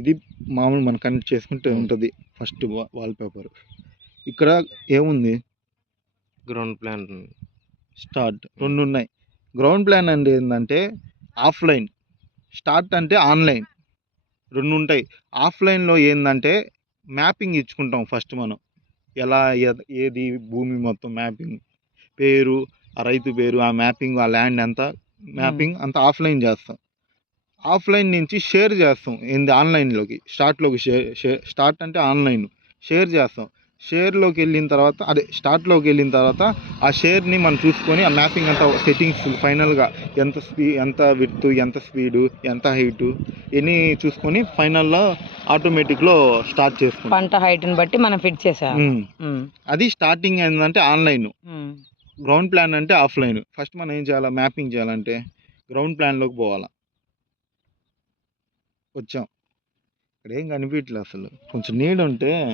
ఇది మామూలు మనం కనెక్ట్ చేసుకుంటే ఉంటుంది ఫస్ట్ వాల్పేపర్. ఇక్కడ ఏముంది, గ్రౌండ్ ప్లాన్ స్టార్ట్ 2 ఉన్నాయి. గ్రౌండ్ ప్లాన్ అంటే ఏంటంటే ఆఫ్లైన్, స్టార్ట్ అంటే ఆన్లైన్, 2 ఉంటాయి. ఆఫ్లైన్లో ఏంటంటే మ్యాపింగ్ ఇచ్చుకుంటాం ఫస్ట్ మనం, ఎలా ఏది భూమి మొత్తం మ్యాపింగ్, పేరు, ఆ రైతు పేరు, ఆ మ్యాపింగ్, ఆ ల్యాండ్ అంతా మ్యాపింగ్ అంతా ఆఫ్లైన్ చేస్తాం. ఆఫ్లైన్ నుంచి షేర్ చేస్తాం ఏంది ఆన్లైన్లోకి, స్టార్ట్లోకి స్టార్ట్ అంటే ఆన్లైన్, షేర్ చేస్తాం. షేర్లోకి వెళ్ళిన తర్వాత, అదే స్టార్ట్లోకి వెళ్ళిన తర్వాత ఆ షేర్ని మనం చూసుకొని ఆ మ్యాపింగ్ అంతా సెట్టింగ్స్ ఫైనల్గా ఎంత విడ్త్, ఎంత స్పీడు, ఎంత హైటు ఇవన్నీ చూసుకొని ఫైనల్లో ఆటోమేటిక్లో స్టార్ట్ చేసుకుంటాం. పంట హైట్ని బట్టి మనం ఫిట్ చేసాం. అది స్టార్టింగ్ ఏంటంటే ఆన్లైన్. గ్రౌండ్ ప్లాన్ అంటే ఆఫ్లైన్. ఫస్ట్ మనం ఏం చేయాలి, మ్యాపింగ్ చేయాలంటే గ్రౌండ్ ప్లాన్లోకి పోవాలా. వచ్చాం, ఇక్కడ ఏం కనిపించట్లేదు అసలు, కొంచెం నీడ ఉంటే